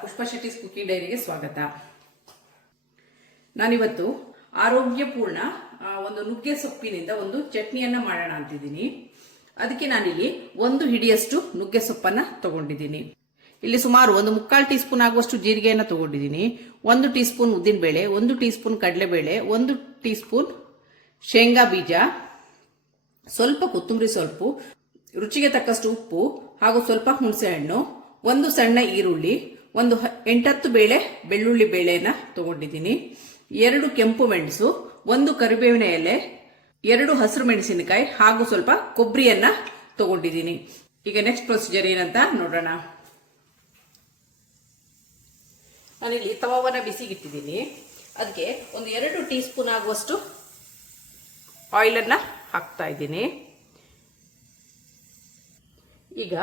Pushpa Shetty's cooking ಡೈರಿಗೆ ಸ್ವಾಗತ. ನಾನಿವತ್ತು ಆರೋಗ್ಯಪೂರ್ಣ ಒಂದು ನುಗ್ಗೆ ಸೊಪ್ಪಿನಿಂದ ಒಂದು ಚಟ್ನಿಯನ್ನ ಮಾಡೋಣ ಅಂತಿದ್ದೀನಿ. ಅದಕ್ಕೆ ನಾನಿಲ್ಲಿ 1 ಹಿಡಿಯಷ್ಟು ನುಗ್ಗೆ ಸೊಪ್ಪನ್ನ ತಗೊಂಡಿದ್ದೀನಿ. ಇಲ್ಲಿ ಸುಮಾರು 1/4 ಟೀ ಸ್ಪೂನ್ ಆಗುವಷ್ಟು ಜೀರಿಗೆಯನ್ನ ತಗೊಂಡಿದ್ದೀನಿ. 1 ಟೀ ಸ್ಪೂನ್ ಉದ್ದಿನಬೇಳೆ, 1 ಟೀ ಸ್ಪೂನ್ ಕಡಲೆಬೇಳೆ, 1 ಟೀ ಸ್ಪೂನ್ ಶೇಂಗಾ ಬೀಜ, ಸ್ವಲ್ಪ ಕೊತ್ತಂಬರಿ ಸೊಪ್ಪು, ರುಚಿಗೆ ತಕ್ಕಷ್ಟು ಉಪ್ಪು ಹಾಗೂ ಸ್ವಲ್ಪ ಹುಣಸೆ ಹಣ್ಣು, 1 ಸಣ್ಣ ಈರುಳ್ಳಿ, 8-10 ಬೇಳೆ ಬೆಳ್ಳುಳ್ಳಿ ಬೇಳೆನ ತಗೊಂಡಿದ್ದೀನಿ, 2 ಕೆಂಪು ಮೆಣಸು, 1 ಕರಿಬೇವಿನ ಎಲೆ, 2 ಹಸಿರು ಮೆಣಸಿನಕಾಯಿ ಹಾಗೂ ಸ್ವಲ್ಪ ಕೊಬ್ಬರಿಯನ್ನ ತಗೊಂಡಿದ್ದೀನಿ. ಈಗ ನೆಕ್ಸ್ಟ್ ಪ್ರೊಸೀಜರ್ ಏನಂತ ನೋಡೋಣ. ನಾನಿಲ್ಲಿ ತವವನ್ನ ಬಿಸಿಗಿಟ್ಟಿದ್ದೀನಿ. ಅದಕ್ಕೆ 2 ಟೀ ಸ್ಪೂನ್ ಆಗುವಷ್ಟು ಆಯಿಲ್ ಅನ್ನ ಹಾಕ್ತಾ ಇದ್ದೀನಿ. ಈಗ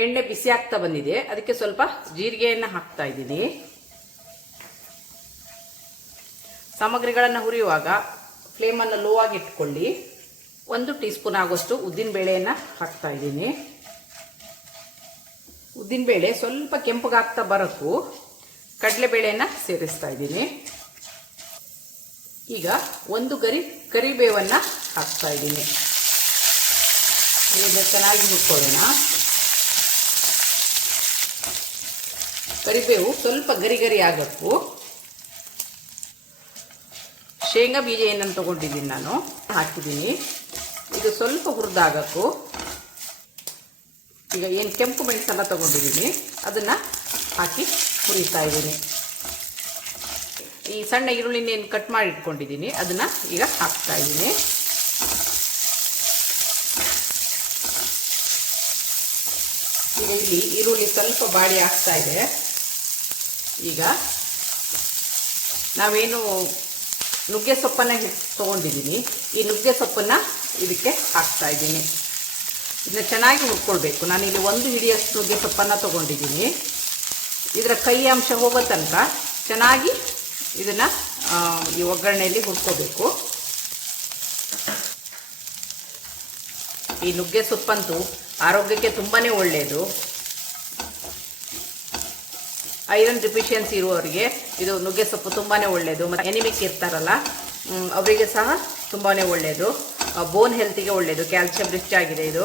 ಎಣ್ಣೆ ಬಿಸಿ ಆಗ್ತಾ ಬಂದಿದೆ. ಅದಕ್ಕೆ ಸ್ವಲ್ಪ ಜೀರಿಗೆಯನ್ನ ಹಾಕ್ತಾ ಇದ್ದೀನಿ. ಸಾಮಗ್ರಿಗಳನ್ನು ಹುರಿಯುವಾಗ ಫ್ಲೇಮ್ ಅನ್ನು ಲೋ ಆಗಿ ಇಟ್ಕೊಳ್ಳಿ. 1 ಟೀ ಸ್ಪೂನ್ ಆಗುವಷ್ಟು ಉದ್ದಿನ ಬೇಳೆಯನ್ನ ಹಾಕ್ತಾ ಇದ್ದೀನಿ. ಉದ್ದಿನ ಬೇಳೆ ಸ್ವಲ್ಪ ಕೆಂಪಗಾಗ್ತಾ ಬರೋಕ್ಕೂ ಕಡಲೆಬೇಳೆಯನ್ನ ಸೇರಿಸ್ತಾ ಇದ್ದೀನಿ. ಈಗ 1 ಗರಿ ಕರಿಬೇವನ್ನ ಹಾಕ್ತಾ ಇದ್ದೀನಿ. ಈಗ ಚೆನ್ನಾಗಿ ಹುರ್ಕೊಳ್ಳೋಣ. ಕರಿಬೇವು ಸ್ವಲ್ಪ ಗರಿ ಗರಿ ಆಗಬೇಕು. ಶೇಂಗಾ ಬೀಜ ಏನನ್ನು ತಗೊಂಡಿದ್ದೀನಿ ನಾನು ಹಾಕಿದ್ದೀನಿ. ಇದು ಸ್ವಲ್ಪ ಹುರಿದಾಗಬೇಕು. ಈಗ ಏನು ಕೆಂಪು ಮೆಣಸನ್ನ ತಗೊಂಡಿದ್ದೀನಿ ಅದನ್ನ ಹಾಕಿ ಹುರಿತಾ ಇದ್ದೀನಿ. ಈ ಸಣ್ಣ ಈರುಳ್ಳಿನ ಏನು ಕಟ್ ಮಾಡಿ ಇಟ್ಕೊಂಡಿದ್ದೀನಿ ಅದನ್ನ ಈಗ ಹಾಕ್ತಾ ಇದ್ದೀನಿ. ಈಗ ಇಲ್ಲಿ ಈರುಳ್ಳಿ ಸ್ವಲ್ಪ ಬಾಡಿ ಆಗ್ತಾ ಇದೆ. ಈಗ ನಾವೇನು ನುಗ್ಗೆ ಸೊಪ್ಪನ್ನ ತಗೊಂಡಿದ್ದೀನಿ, ಈ ನುಗ್ಗೆ ಸೊಪ್ಪನ್ನ ಇದಕ್ಕೆ ಹಾಕ್ತಾ ಇದ್ದೀನಿ. ಇದನ್ನ ಚೆನ್ನಾಗಿ ಹುರ್ಕೊಳ್ಬೇಕು. ನಾನಿಲ್ಲಿ 1 ಹಿಡಿಯಷ್ಟು ನುಗ್ಗೆ ಸೊಪ್ಪನ್ನ ತಗೊಂಡಿದ್ದೀನಿ. ಇದರ ಕೈ ಅಂಶ ಹೋಗೋ ತನಕ ಚೆನ್ನಾಗಿ ಇದನ್ನ ಈ ಒಗ್ಗರಣೆಯಲ್ಲಿ ಹುರ್ಕೋಬೇಕು. ಈ ನುಗ್ಗೆ ಸೊಪ್ಪಂತೂ ಆರೋಗ್ಯಕ್ಕೆ ತುಂಬಾನೇ ಒಳ್ಳೆಯದು. ಐರನ್ ಡಿಫಿಷಿಯನ್ಸಿ ಇರುವವರಿಗೆ ಇದು ನುಗ್ಗೆ ಸೊಪ್ಪು ತುಂಬಾನೇ ಒಳ್ಳೆಯದು. ಮತ್ತು ಎನಿಮಿಕ್ ಇರ್ತಾರಲ್ಲ ಅವರಿಗೆ ಸಹ ತುಂಬಾನೇ ಒಳ್ಳೆಯದು. ಬೋನ್ ಹೆಲ್ತಿಗೆ ಒಳ್ಳೆಯದು. ಕ್ಯಾಲ್ಸಿಯಂ ರಿಚ್ ಆಗಿದೆ ಇದು.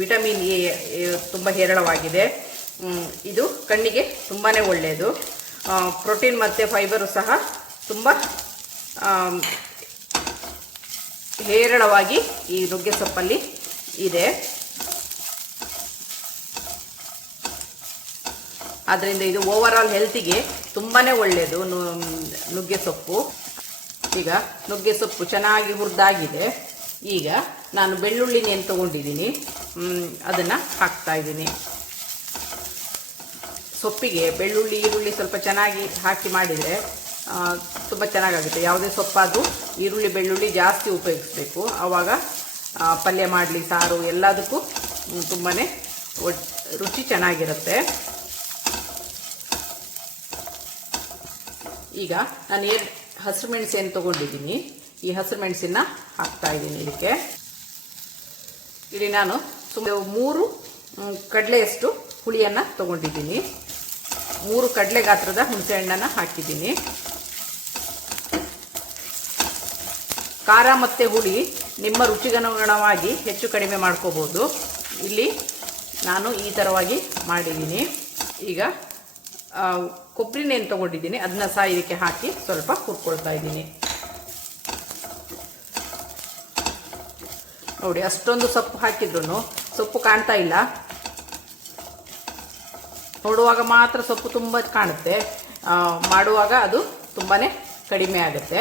ವಿಟಮಿನ್ ಎ ತುಂಬ ಹೇರಳವಾಗಿದೆ. ಇದು ಕಣ್ಣಿಗೆ ತುಂಬಾನೇ ಒಳ್ಳೆಯದು. ಪ್ರೋಟೀನ್ ಮತ್ತು ಫೈಬರು ಸಹ ತುಂಬ ಹೇರಳವಾಗಿ ಈ ನುಗ್ಗೆ ಸೊಪ್ಪಲ್ಲಿ ಇದೆ. ಆದ್ದರಿಂದ ಇದು ಓವರ್ ಆಲ್ ಹೆಲ್ತಿಗೆ ತುಂಬಾನೇ ಒಳ್ಳೆಯದು ನುಗ್ಗೆ ಸೊಪ್ಪು. ಈಗ ನುಗ್ಗೆ ಸೊಪ್ಪು ಚೆನ್ನಾಗಿ ಹುರಿದಾಗಿದೆ. ಈಗ ನಾನು ಬೆಳ್ಳುಳ್ಳಿನ ಏನು ತಗೊಂಡಿದ್ದೀನಿ ಅದನ್ನು ಹಾಕ್ತಾ ಇದ್ದೀನಿ. ಸೊಪ್ಪಿಗೆ ಬೆಳ್ಳುಳ್ಳಿ ಈರುಳ್ಳಿ ಸ್ವಲ್ಪ ಚೆನ್ನಾಗಿ ಹಾಕಿ ಮಾಡಿದರೆ ತುಂಬ ಚೆನ್ನಾಗಾಗುತ್ತೆ. ಯಾವುದೇ ಸೊಪ್ಪಾದರೂ ಈರುಳ್ಳಿ ಬೆಳ್ಳುಳ್ಳಿ ಜಾಸ್ತಿ ಉಪಯೋಗಿಸ್ಬೇಕು. ಆವಾಗ ಪಲ್ಯ ಮಾಡಲಿ, ಸಾರು ಎಲ್ಲದಕ್ಕೂ ತುಂಬಾ ರುಚಿ ಚೆನ್ನಾಗಿರುತ್ತೆ. ಈಗ ನಾನು ಹಸಿರು ಮೆಣಸು ಏನು ತೊಗೊಂಡಿದ್ದೀನಿ ಈ ಹಸಿರು ಮೆಣಸನ್ನ ಹಾಕ್ತಾ ಇದ್ದೀನಿ ಇದಕ್ಕೆ. ಇಲ್ಲಿ ನಾನು ಸುಮಾರು 3 ಕಡಲೆಯಷ್ಟು ಹುಳಿಯನ್ನು ತೊಗೊಂಡಿದ್ದೀನಿ. 3 ಕಡಲೆ ಗಾತ್ರದ ಹುಣಸೆ ಹಣ್ಣನ್ನು ಹಾಕಿದ್ದೀನಿ. ಖಾರ ಮತ್ತು ಹುಳಿ ನಿಮ್ಮ ರುಚಿಗನುಗುಣವಾಗಿ ಹೆಚ್ಚು ಕಡಿಮೆ ಮಾಡ್ಕೋಬೋದು. ಇಲ್ಲಿ ನಾನು ಈ ಥರವಾಗಿ ಮಾಡಿದ್ದೀನಿ. ಈಗ ಕೊಬ್ಬರಿನ ಏನು ತೊಗೊಂಡಿದ್ದೀನಿ ಅದನ್ನ ಸಹ ಇದಕ್ಕೆ ಹಾಕಿ ಸ್ವಲ್ಪ ಹುರ್ಕೊಳ್ತಾ ಇದ್ದೀನಿ. ನೋಡಿ, ಅಷ್ಟೊಂದು ಸೊಪ್ಪು ಹಾಕಿದ್ರು ಸೊಪ್ಪು ಕಾಣ್ತಾ ಇಲ್ಲ. ನೋಡುವಾಗ ಮಾತ್ರ ಸೊಪ್ಪು ತುಂಬ ಕಾಣುತ್ತೆ, ಮಾಡುವಾಗ ಅದು ತುಂಬಾ ಕಡಿಮೆ ಆಗುತ್ತೆ.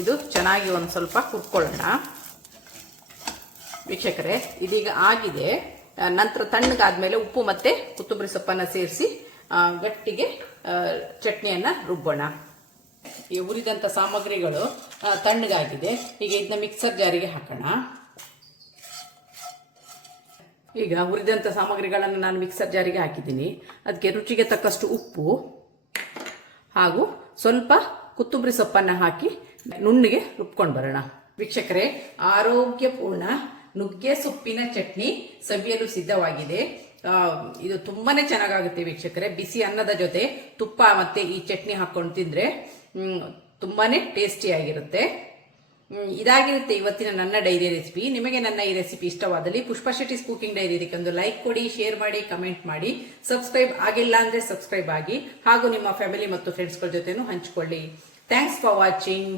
ಇದು ಚೆನ್ನಾಗಿ ಒಂದು ಸ್ವಲ್ಪ ಹುರ್ಕೊಳ್ಳೋಣ. ವೀಕ್ಷಕರೇ, ಇದೀಗ ಆಗಿದೆ. ನಂತರ ತಣ್ಣಗಾದ್ಮೇಲೆ ಉಪ್ಪು ಮತ್ತು ಕೊತ್ತಂಬರಿ ಸೊಪ್ಪನ್ನು ಸೇರಿಸಿ ಗಟ್ಟಿಗೆ ಚಟ್ನಿಯನ್ನು ರುಬ್ಬೋಣ. ಈ ಹುರಿದಂಥ ಸಾಮಗ್ರಿಗಳು ತಣ್ಣಗಾಗಿದೆ. ಈಗ ಇದನ್ನ ಮಿಕ್ಸರ್ ಜಾರಿಗೆ ಹಾಕೋಣ. ಈಗ ಹುರಿದಂಥ ಸಾಮಗ್ರಿಗಳನ್ನು ನಾನು ಮಿಕ್ಸರ್ ಜಾರಿಗೆ ಹಾಕಿದ್ದೀನಿ. ಅದಕ್ಕೆ ರುಚಿಗೆ ತಕ್ಕಷ್ಟು ಉಪ್ಪು ಹಾಗೂ ಸ್ವಲ್ಪ ಕೊತ್ತಂಬರಿ ಸೊಪ್ಪನ್ನು ಹಾಕಿ ನುಣ್ಣಗೆ ರುಬ್ಕೊಂಡು ಬರೋಣ. ವೀಕ್ಷಕರೇ, ಆರೋಗ್ಯಪೂರ್ಣ ನುಗ್ಗೆ ಸೊಪ್ಪಿನ ಚಟ್ನಿ ಸವಿಯಲು ಸಿದ್ಧವಾಗಿದೆ. ಇದು ತುಂಬಾನೇ ಚೆನ್ನಾಗಾಗುತ್ತೆ ವೀಕ್ಷಕರೇ. ಬಿಸಿ ಅನ್ನದ ಜೊತೆ ತುಪ್ಪ ಮತ್ತೆ ಈ ಚಟ್ನಿ ಹಾಕೊಂಡು ತಿಂದ್ರೆ ತುಂಬಾನೇ ಟೇಸ್ಟಿ ಆಗಿರುತ್ತೆ. ಇದಾಗಿರುತ್ತೆ ಇವತ್ತಿನ ನನ್ನ ಡೈರಿ ರೆಸಿಪಿ. ನಿಮಗೆ ನನ್ನ ಈ ರೆಸಿಪಿ ಇಷ್ಟವಾದಲ್ಲಿ ಪುಷ್ಪಾ ಶೆಟ್ಟಿಸ್ ಕುಕಿಂಗ್ ಡೈರಿ ಇದಕ್ಕೆ ಒಂದು ಲೈಕ್ ಕೊಡಿ, ಶೇರ್ ಮಾಡಿ, ಕಮೆಂಟ್ ಮಾಡಿ. ಸಬ್ಸ್ಕ್ರೈಬ್ ಆಗಿಲ್ಲ ಅಂದ್ರೆ ಸಬ್ಸ್ಕ್ರೈಬ್ ಆಗಿ, ಹಾಗೂ ನಿಮ್ಮ ಫ್ಯಾಮಿಲಿ ಮತ್ತು ಫ್ರೆಂಡ್ಸ್ಗಳ ಜೊತೆನೂ ಹಂಚಿಕೊಳ್ಳಿ. Thanks for watching.